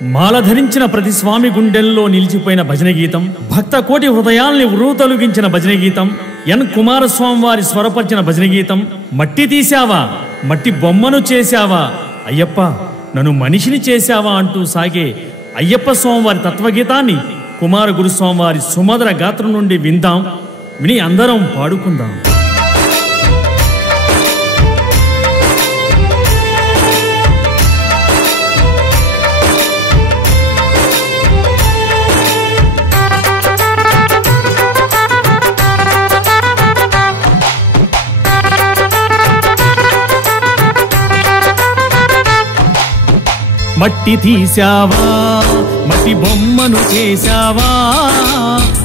మాల ధరించిన ప్రతి స్వామి గుండెల్లో నిలిచిపోయిన భజన గీతం, భక్త కోటి హృదయాల్ని ఉరుతొలగించిన భజన గీతం, ఎన్ కుమారస్వామి వారి స్వరపరిచిన భజన గీతం. మట్టి తీశావా, మట్టి బొమ్మను చేశావా, అయ్యప్ప నన్ను మనిషిని చేశావా అంటూ సాగే అయ్యప్ప స్వామివారి తత్వగీతాన్ని కుమార గురుస్వామి వారి సుమధుర గాత్రం నుండి విందాం, విని అందరం పాడుకుందాం. మట్టి తీశావా, మట్టి బొమ్మను చేశావా,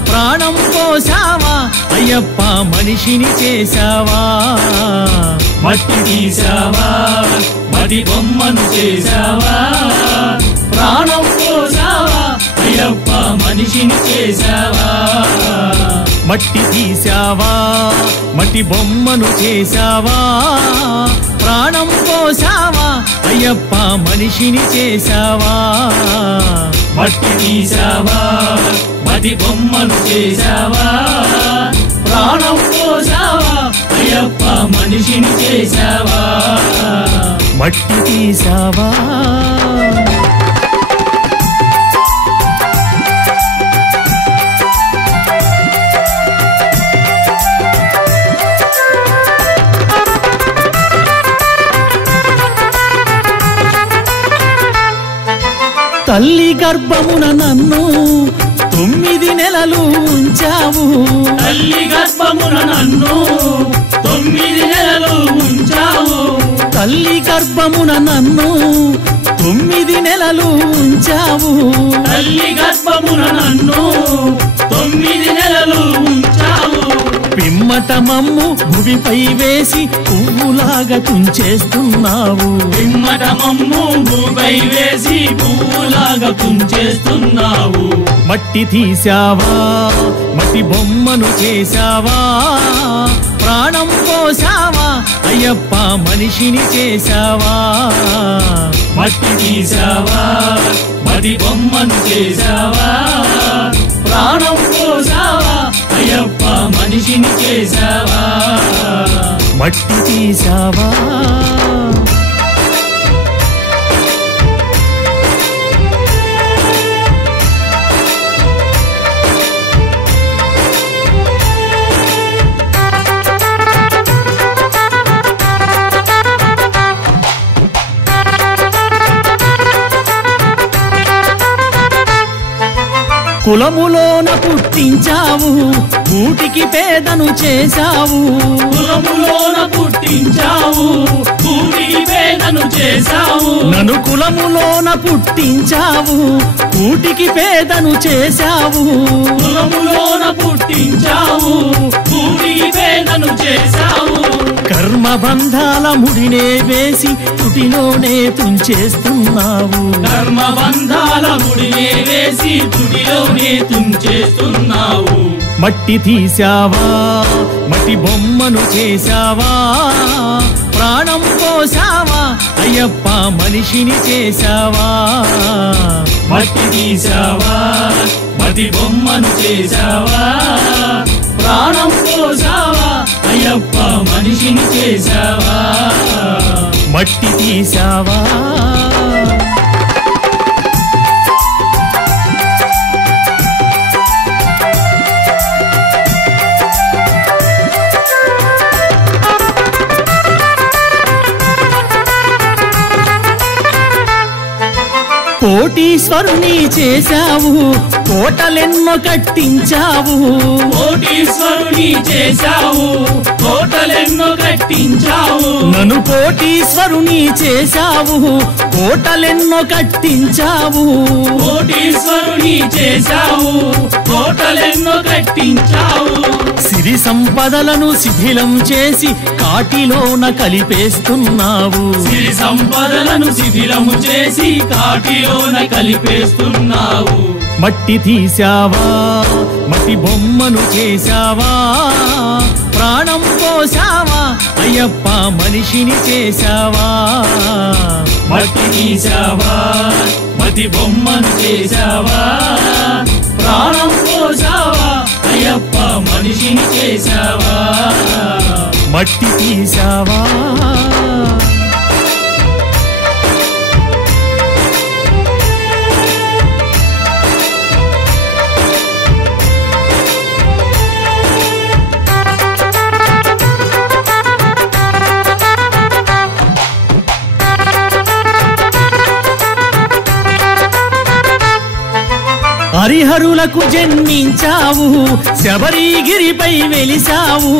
ప్రాణం పోసావా, అయ్యప్ప మనిషిని చేశావా. మట్టి తీశావా, మట్టి బొమ్మను చేశావా, ప్రాణం పోసావా, అయ్యప్ప మనిషిని చేశావా. మట్టి తీశావా, మట్టి బొమ్మను చేశావా, ప్రాణం పోసావా, అయ్యప్ప మనిషిని చేశావా. మట్టి తీశావా, మట్టి బొమ్మను చేశావా, ప్రాణం పోసావా, అయ్యప్ప మనిషిని చేశావా. మట్టి తీశావా. తల్లి గర్భమున నన్ను 9 నెలలు ఉంచావు, తల్లి గర్భమున నన్ను 9 నెలలు ఉంచావు, తల్లి గర్భమున నన్ను 9 నెలలు ఉంచావు, తల్లి గర్భమున నన్ను 9 నెలలు ఉంచావు. పిమ్మట మమ్ము భూమిపై వేసి పువ్వులాగా తుంచేస్తున్నావు, పిమ్మట మమ్ము భూమిపై వేసి పువ్వులాగా తుంచేస్తున్నావు. మట్టి తీశావా, మట్టి బొమ్మను చేశావా, ప్రాణం పోసావా, అయ్యప్ప మనిషిని చేశావా. మట్టి తీశావా, మట్టి బొమ్మను చేశావా, ప్రాణం పోసావా, అయ్యప్ప మనిషిని చేశావా. మట్టి తీశావా. కులములోన పుట్టించావు, కూటికి పేదను చేశావు, కులములోన పుట్టించావు, కూటికి పేదను చేశావు. నన్ను కులములోన పుట్టించావు, కూటికి పేదను చేశావు, కులములోన పుట్టించావు, కూటికి పేదను చేశావు. కర్మబంధాల ముడినే వేసి తుటిలోనే తుంచేస్తున్నావు, కర్మబంధాల ముడినే వేసి తుడిలోనే తుంచేస్తున్నావు. మట్టి తీశావా, మట్టి బొమ్మను చేశావా, ప్రాణం పోసావా, అయ్యప్ప మనిషిని చేశావా. మట్టి తీశావా, మట్టి బొమ్మను చేశావా, ప్రాణం పోసావా, అయ్యప్ప మనిషిని చేశావా. మట్టి తీశావా. కోటీశ్వరుని చేశావు, కోటలెన్నో కట్టించావు, కోటీశ్వరుని చేశావు, కోటలెన్నో కట్టించావు. నన్ను కోటీశ్వరుని చేశావు, కోటలెన్నో కట్టించావు, కోటీశ్వరుని చేశావు, కోటలెన్నో కట్టించావు. సిరి సంపదలను శిథిలం చేసి కాటిలోన కలిపేస్తున్నావు, సిరి సంపదలను శిథిలము చేసి కాటిలోన కలిపేస్తున్నావు. మట్టి తీశావా, మట్టి బొమ్మను చేశావా, ప్రాణం పోసావా, అయ్యప్ప మనిషిని చేశావా. మట్టి తీశావా, మట్టి బొమ్మను చేశావా ప్రాణం పోసావా అయ్యప్ప మనిషిని చేశావా మట్టి తీసావా హరిహరులకు జన్మించావు శబరిగిరిపై వెలిసావు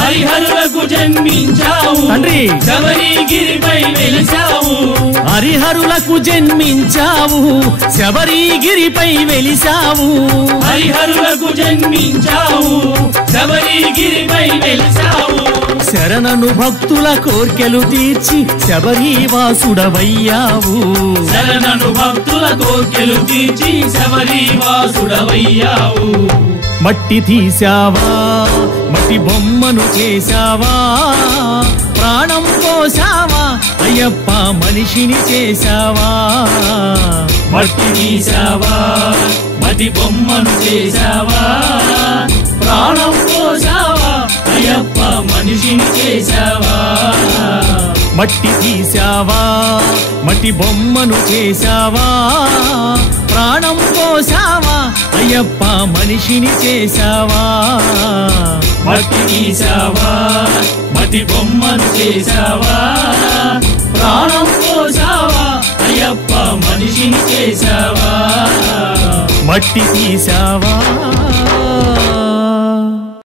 హరిహరులకు జన్మించావు తండ్రి శబరిగిరిపై వెలిసావు హరిహరులకు జన్మించావు శబరిగిరిపై వెలిసావు హరిహరులకు జన్మించావు శబరిగిరిపై వెలిసావు శరణను భక్తుల కోర్కెలు తీర్చి శబరివాసుడవయ్యావు శరణను భక్తుల కోర్కెలు తీర్చి శబరివాసుడవయ్యావు మట్టి తీసావా మట్టి బొమ్మను చేశావా ప్రాణం పోసావా అయ్యప్ప మనిషిని చేశావా మట్టి తీసావా మట్టి బొమ్మను చేశావా ప్రాణం పోసావా అయ్యప్ప మనిషిని చేశావా మట్టి తీసావా మట్టి బొమ్మను చేశావా ప్రాణం పోసావా అయ్యప్ప మనిషిని చేశావా మట్టి తీసావా మట్టి బొమ్మను చేశావా ప్రాణం పోసావా అయ్యప్ప మనిషిని చేశావా మట్టి తీసావా